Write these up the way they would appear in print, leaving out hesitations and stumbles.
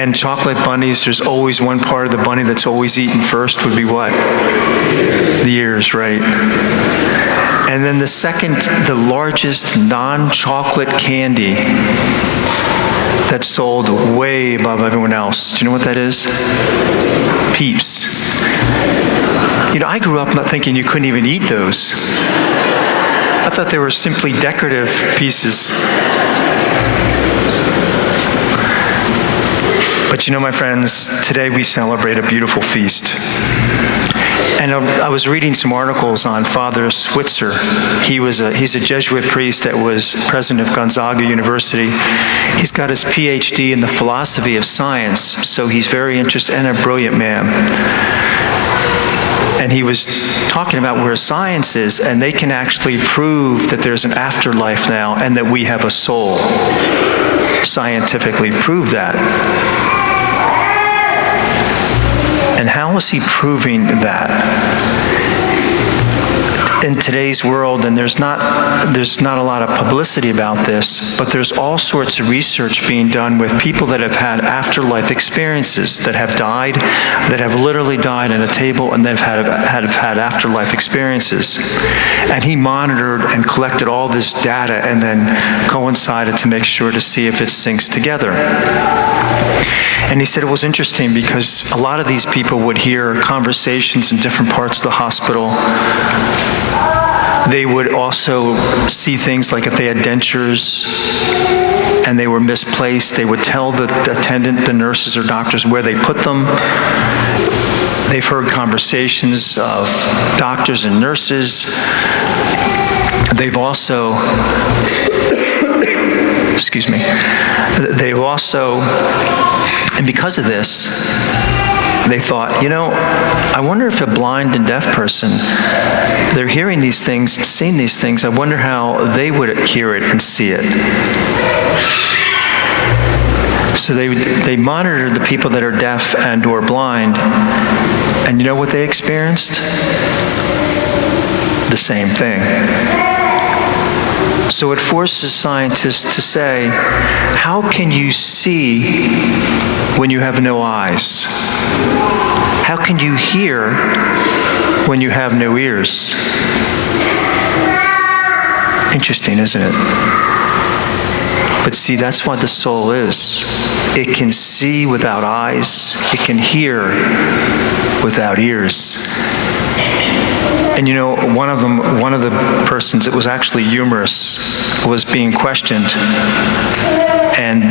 And chocolate bunnies, there's always one part of the bunny that's always eaten first would be what? The ears, right? And then the second, the largest non-chocolate candy that's sold way above everyone else. Do you know what that is? Peeps. You know, I grew up not thinking you couldn't even eat those. I thought they were simply decorative pieces. But you know, my friends, today we celebrate a beautiful feast. And I was reading some articles on Father Switzer. He's a Jesuit priest that was president of Gonzaga University. He's got his PhD in the philosophy of science, so he's very interested and a brilliant man. And he was talking about where science is, and they can actually prove that there's an afterlife now and that we have a soul. Scientifically prove that. And how is he proving that? In today's world, and there's not a lot of publicity about this, but there's all sorts of research being done with people that have had afterlife experiences, that have died, that have literally died at a table, and they've had afterlife experiences. And he monitored and collected all this data and then coincided to make sure to see if it syncs together. And he said it was interesting because a lot of these people would hear conversations in different parts of the hospital. They would also see things like if they had dentures and they were misplaced, they would tell the attendant, the nurses or doctors where they put them. They've heard conversations of doctors and nurses. They've also, excuse me, they've also, and because of this, they thought, you know, I wonder if a blind and deaf person, they're hearing these things, seeing these things, I wonder how they would hear it and see it. So they monitored the people that are deaf and or blind, and you know what they experienced? The same thing. So it forces scientists to say, how can you see when you have no eyes? How can you hear when you have no ears? Interesting, isn't it? But see, that's what the soul is. It can see without eyes. It can hear without ears. And you know, one of the persons, it was actually humorous, was being questioned. And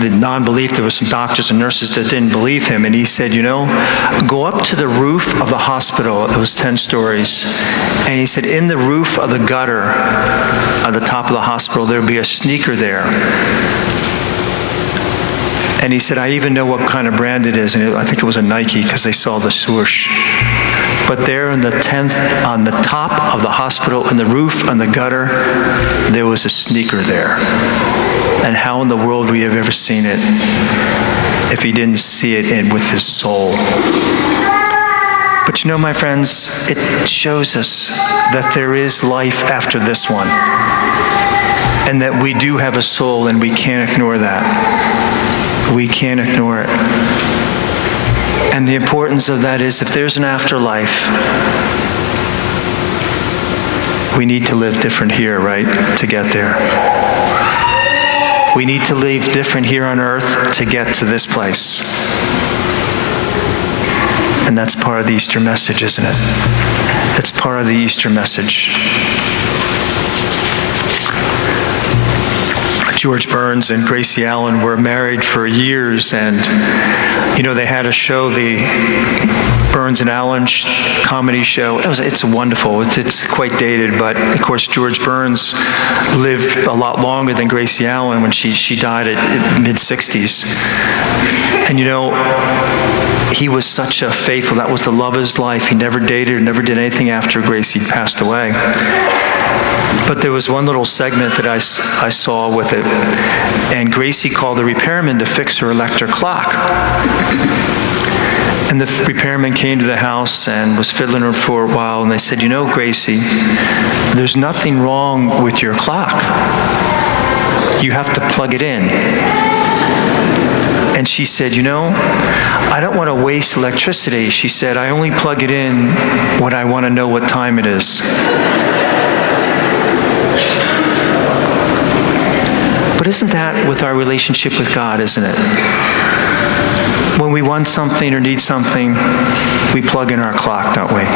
the non-belief, there were some doctors and nurses that didn't believe him. And he said, you know, go up to the roof of the hospital. It was 10 stories. And he said, in the roof of the gutter at the top of the hospital, there would be a sneaker there. And he said, I even know what kind of brand it is. And I think it was a Nike because they saw the swoosh. But there in the 10th, on the top of the hospital, in the roof, on the gutter, there was a sneaker there. And how in the world would we have ever seen it if he didn't see it with his soul? But you know, my friends, it shows us that there is life after this one. And that we do have a soul, and we can't ignore that. We can't ignore it. And the importance of that is, if there's an afterlife, we need to live different here, right, to get there. We need to live different here on earth to get to this place. And that's part of the Easter message, isn't it? It's part of the Easter message. George Burns and Gracie Allen were married for years, and you know, they had a show, the Burns and Allen comedy show. It's wonderful. It's quite dated, but of course George Burns lived a lot longer than Gracie Allen when she died at mid-60s. And you know, he was such a faithful, that was the love of his life. He never dated or never did anything after Gracie passed away. But there was one little segment that I saw with it, and Gracie called the repairman to fix her electric clock. And the repairman came to the house and was fiddling her for a while, and they said, you know, Gracie, there's nothing wrong with your clock. You have to plug it in. And she said, I don't want to waste electricity. She said, I only plug it in when I want to know what time it is. But isn't that with our relationship with God, isn't it? When we want something or need something, we plug in our clock, don't we?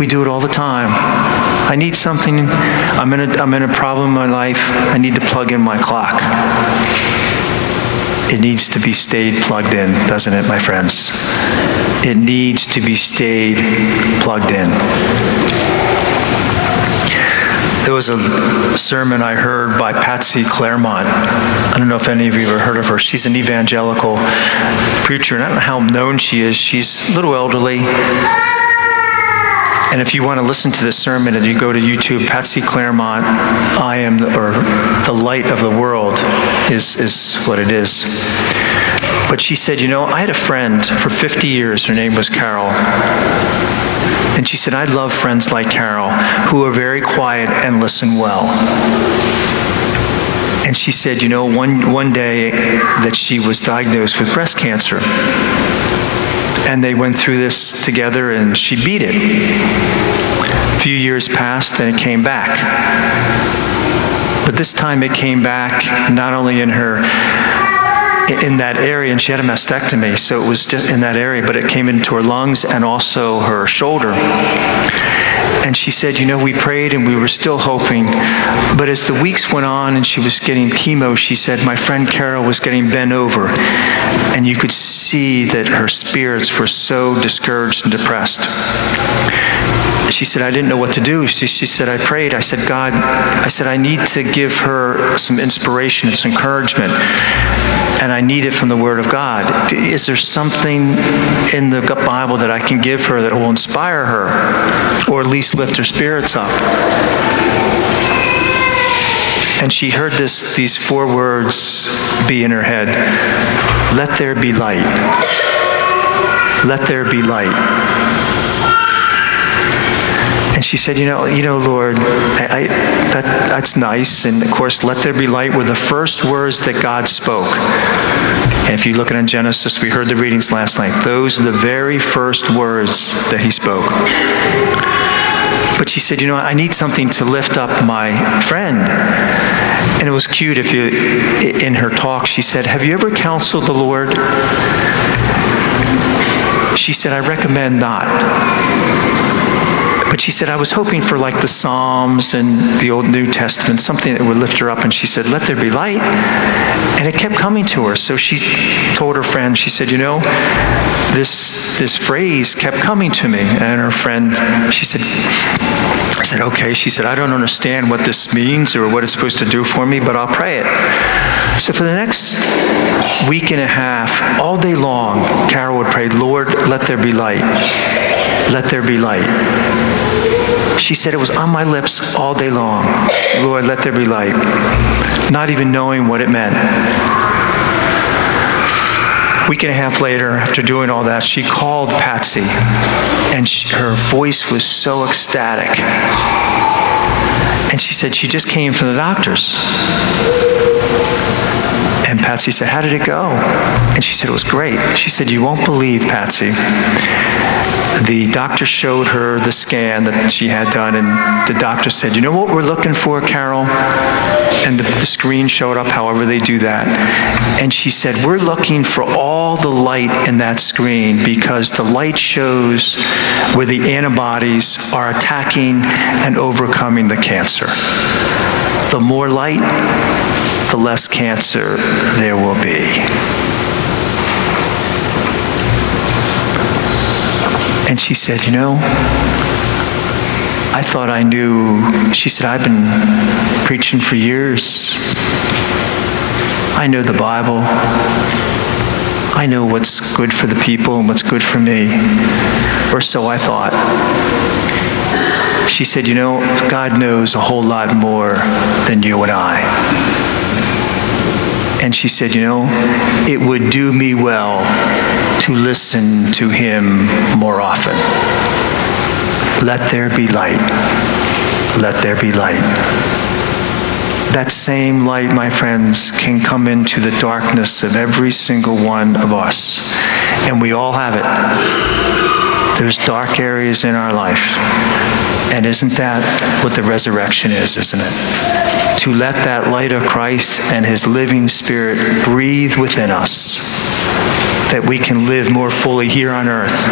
We do it all the time. I need something, I'm in a problem in my life, I need to plug in my clock. It needs to be stayed plugged in, doesn't it, my friends? It needs to be stayed plugged in. There was a sermon I heard by Patsy Clairmont. I don't know if any of you have ever heard of her. She's an evangelical preacher, and I don't know how known she is. She's a little elderly. And if you want to listen to this sermon and you go to YouTube, Patsy Clairmont, The Light of the World is what it is. But she said, I had a friend for 50 years. Her name was Carol. And she said, I love friends like Carol who are very quiet and listen well. And she said, one day that she was diagnosed with breast cancer. And they went through this together and she beat it. A few years passed and it came back. But this time it came back not only in that area, and she had a mastectomy, so it was just in that area, but it came into her lungs and also her shoulder. And she said, we prayed and we were still hoping. But as the weeks went on and she was getting chemo, she said, my friend Carol was getting bent over. And you could see that her spirits were so discouraged and depressed. She said, I didn't know what to do. She said, I prayed. I said, God, I need to give her some inspiration and some encouragement. And I need it from the Word of God. Is there something in the Bible that I can give her that will inspire her, or at least lift her spirits up? And she heard these 4 words be in her head. Let there be light. Let there be light. And she said, Lord, that's nice. And of course, let there be light were the first words that God spoke. And if you look at in Genesis, we heard the readings last night. Those are the very first words that he spoke. But she said, I need something to lift up my friend. And it was cute in her talk, she said, have you ever counseled the Lord? She said, I recommend not. But she said, I was hoping for like the Psalms and the Old New Testament, something that would lift her up. And she said, let there be light. And it kept coming to her. So she told her friend, she said, this phrase kept coming to me. And her friend, she said, I said, okay. She said, I don't understand what this means or what it's supposed to do for me, but I'll pray it. So for the next week and a half, all day long, Carol would pray, Lord, let there be light. Let there be light. She said it was on my lips all day long. Lord, let there be light. Not even knowing what it meant. A week and a half later, after doing all that, she called Patsy, and her voice was so ecstatic. And she said she just came from the doctors. And Patsy said, how did it go? And she said, it was great. She said, you won't believe, Patsy. The doctor showed her the scan that she had done, and the doctor said, you know what we're looking for, Carol? And the screen showed up, however they do that. And she said, we're looking for all the light in that screen because the light shows where the antibodies are attacking and overcoming the cancer. The more light, the less cancer there will be. And she said, I thought I knew. She said, I've been preaching for years. I know the Bible. I know what's good for the people and what's good for me. Or so I thought. She said, God knows a whole lot more than you and I. And she said, it would do me well to listen to him more often. Let there be light. Let there be light. that same light, my friends, can come into the darkness of every single one of us. And we all have it. There's dark areas in our life. And isn't that what the resurrection is, isn't it? To let that light of Christ and his living Spirit breathe within us, that we can live more fully here on earth,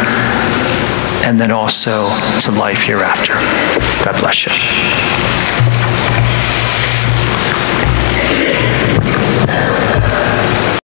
and then also to life hereafter. God bless you.